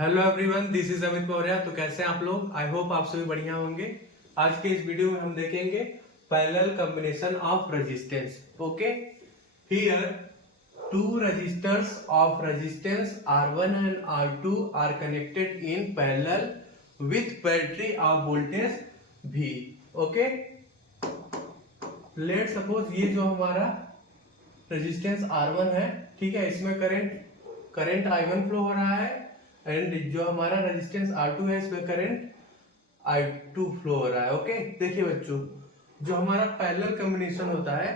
Hello everyone, this is Amit Maurya. तो कैसे हैं आप लोग? आई होप आप सभी बढ़िया होंगे। आज के इस वीडियो में हम देखेंगे parallel combination of resistance. Okay, here two resistors of resistance R1 and R2 are connected in parallel with battery of voltage V. Okay, let suppose ये जो हमारा रेजिस्टेंस R1 है, ठीक है, इसमें करंट I1 फ्लो हो रहा है एंड जो हमारा रेजिस्टेंस R2 है इसमें करंट I2 फ्लो हो रहा है। ओके, देखिए बच्चों, जो हमारा पैरेलल कॉम्बिनेशन होता है,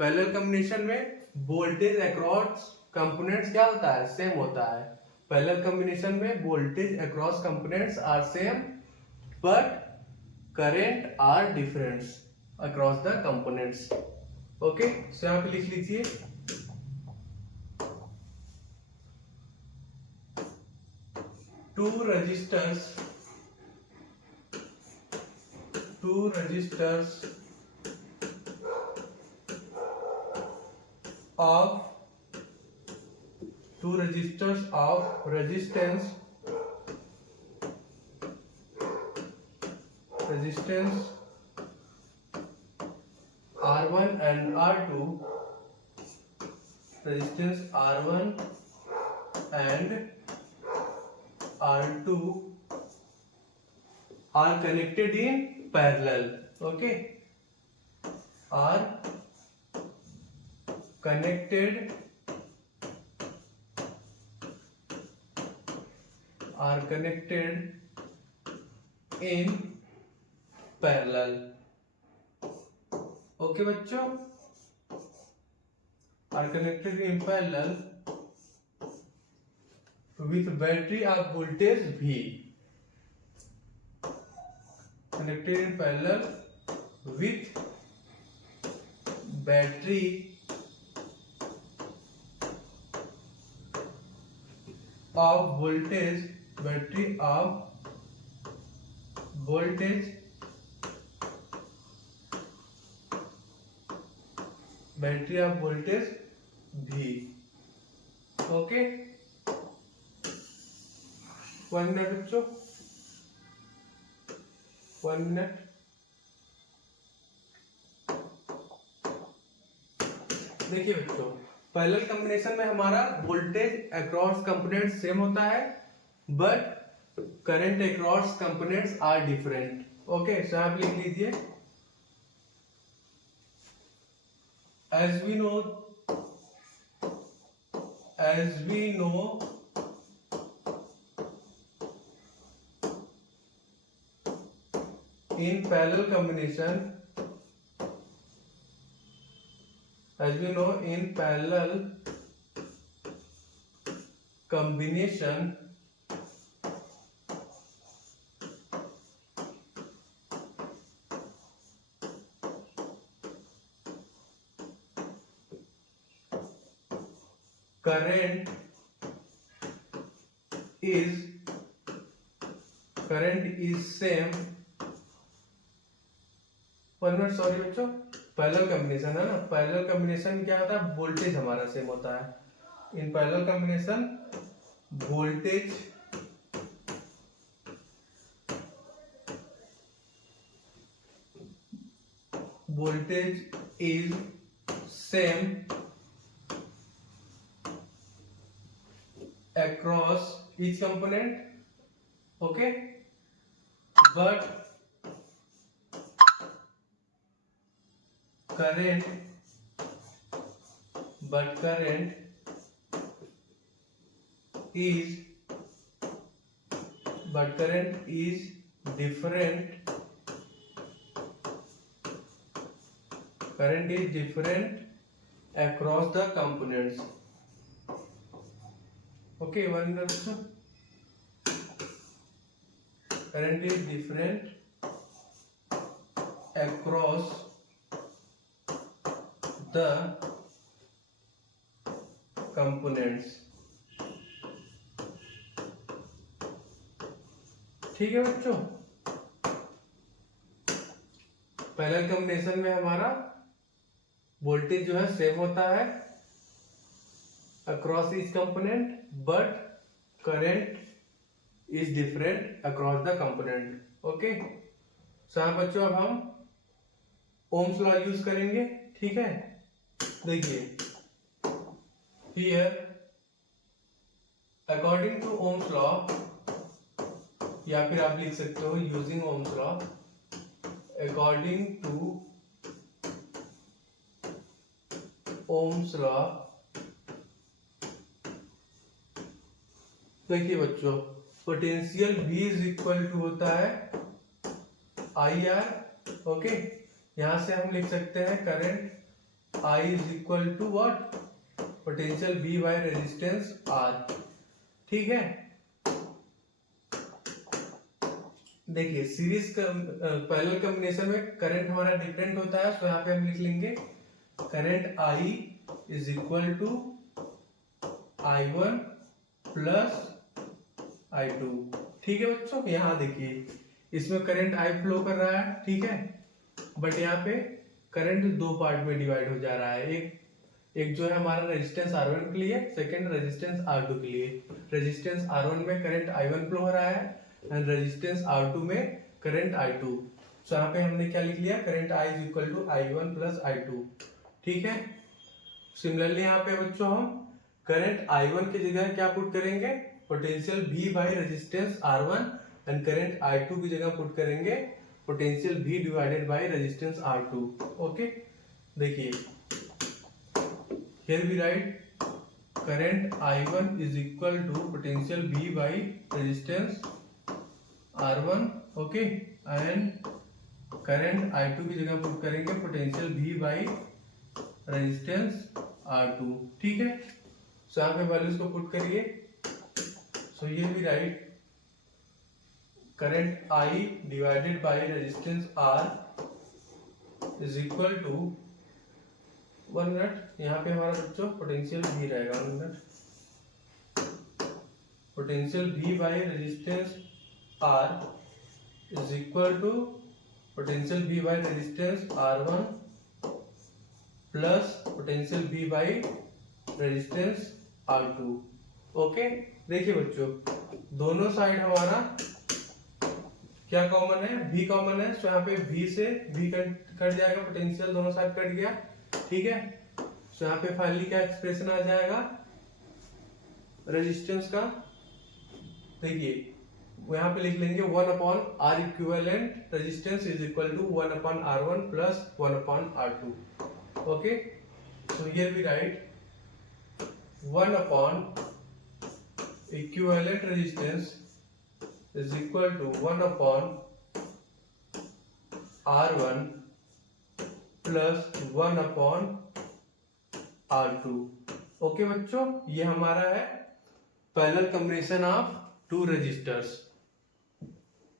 पैरेलल कॉम्बिनेशन में वोल्टेज अक्रॉस कंपोनेंट्स क्या होता है? सेम होता है। पैरेलल कॉम्बिनेशन में voltage across components are same but current are different across the components. Okay, so यहाँ पे लिख लीजिए two resistors of resistance R1 and R2, resistance R1 and R2 are connected in parallel. Okay, are connected in parallel. Okay बच्चों, are connected in parallel with battery of voltage V. Connected in parallel with battery of voltage V. Okay, 1 minute बच्चों, 1 minute. देखिए बच्चों, parallel combination में हमारा voltage across component same होता है but current across components are different. Okay, so आप लिख लीजिए as we know in parallel combination, current is same। 1 minute, sorry बच्चों, पैरेलल कॉम्बिनेशन है ना, पैरेलल कॉम्बिनेशन क्या होता है? वोल्टेज हमारा सेम होता है। इन parallel combination voltage is same across each component, okay, but current is different across the components। Okay, 1 minute also. Current is different across the components। ठीक है बच्चों, पैरेलल कॉम्बिनेशन में हमारा वोल्टेज जो है सेम होता है across each component, but current is different across the component. Okay, so यहाँ बच्चों अब हम ओम्स लॉ यूज करेंगे। ठीक है, देखिए here according to Ohm's law, या फिर आप लिख सकते हो using Ohm's law, according to Ohm's law. देखिए बच्चों, potential V is equal to होता है IR। ओके, यहां से हम लिख सकते हैं current I is equal to what, potential V by resistance R। ठीक है, देखिए सीरीज पैरेलल कॉम्बिनेशन में करंट हमारा डिफरेंट होता है, तो यहाँ पे हम लिख लेंगे current I is equal to I1 plus I2। ठीक है बच्चों, यहाँ देखिए इसमें करंट I फ्लो कर रहा है, ठीक है, बट यहाँ पे करंट दो पार्ट में डिवाइड हो जा रहा है। एक जो है हमारा रेजिस्टेंस R1 के लिए, सेकंड रेजिस्टेंस R2 के लिए। रेजिस्टेंस R1 में करंट I1 फ्लो हो रहा है एंड रेजिस्टेंस R2 में करंट I2। सो यहाँ पे हमने क्या लिख लिया, current I is equal to I1 plus I2। ठीक है, सिमिलरली यहाँ पे बच्चों हम करंट I1 की जगह क्या पुट करेंगे, potential V by resistance R1, and current I2 की जगह पुट करेंगे potential V divided by resistance R2। Okay, देखिए here we write current I1 is equal to potential V by resistance R1। Okay, and current I2 की जगह put करेंगे potential V by resistance R2। ठीक है, सो यहाँ पे values को put करिए। सो ये भी right current I divided by resistance R is equal to, 1 minute, यहाँ पे हमारा बच्चों पोटेंशियल V रहेगा, 1 minute, potential V by resistance R is equal to potential V by resistance R1 plus potential V by resistance R2। Okay, देखिए बच्चों दोनों side हमारा क्या कॉमन है, V कॉमन है, तो यहाँ पे V से V कट जाएगा, पोटेंशियल दोनों साइड कट गया। ठीक है, तो यहाँ पे फाइनली क्या एक्सप्रेशन आ जाएगा रेजिस्टेंस का, देखिए यहाँ पे लिख लेंगे 1 upon R equivalent resistance is equal to 1 upon R1 plus 1 upon R2। Okay, so here we write 1 upon equivalent resistance is equal to 1 upon R1 plus 1 upon R2। Okay बच्चों, ये हमारा है parallel combination of two resistors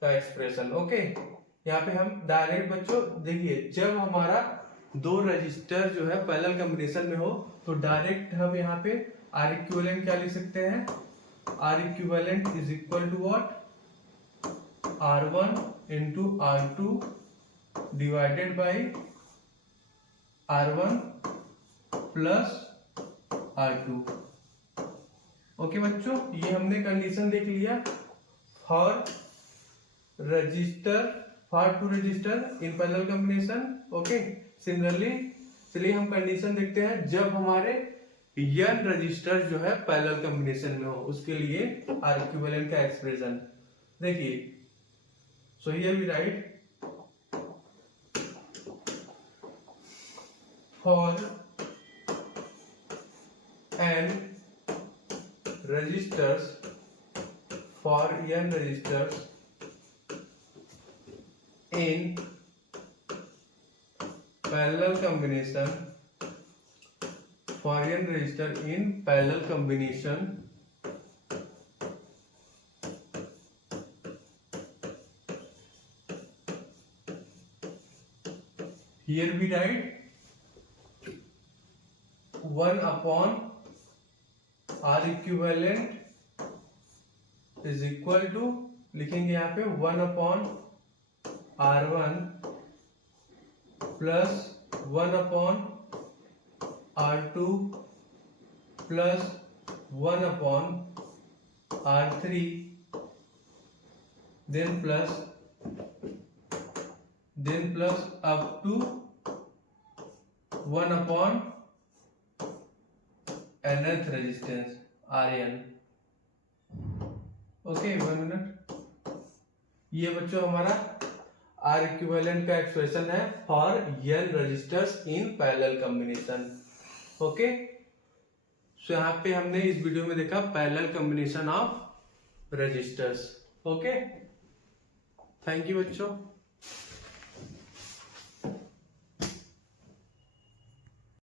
का expression. Okay, यहाँ पे हम direct बच्चों देखिए जब हमारा दो रजिस्टर जो है पैरेलल कॉम्बिनेशन में हो तो डायरेक्ट हम यहाँ पे R इक्विवेलेंट क्या लिख सकते हैं, R equivalent is equal to what, R1 into R2 divided by R1 plus R2। Okay बच्चों, ये हमने कंडीशन देख लिया for register, for two register in parallel combination. Okay, similarly चलिए हम कंडीशन देखते हैं जब हमारे n रजिस्टर जो है पैरेलल कॉम्बिनेशन में हो, उसके लिए R इक्विवेलेंट का एक्सप्रेशन देखिए। So here we write for n registers, for n registers in parallel combination, for n resistor in parallel combination, here we write 1 upon R equivalent is equal to, लिखेंगे यहाँ पे 1 upon R1 plus 1 upon R2 plus 1 upon R3 then plus up to 1 upon nth resistance Rn. Okay 1 minute. ये बच्चों हमारा R equivalent का expression है for n resistors in parallel combination. Okay, so यहाँ पे हमने इस वीडियो में देखा parallel combination of resistors. Okay, thank you बच्चों.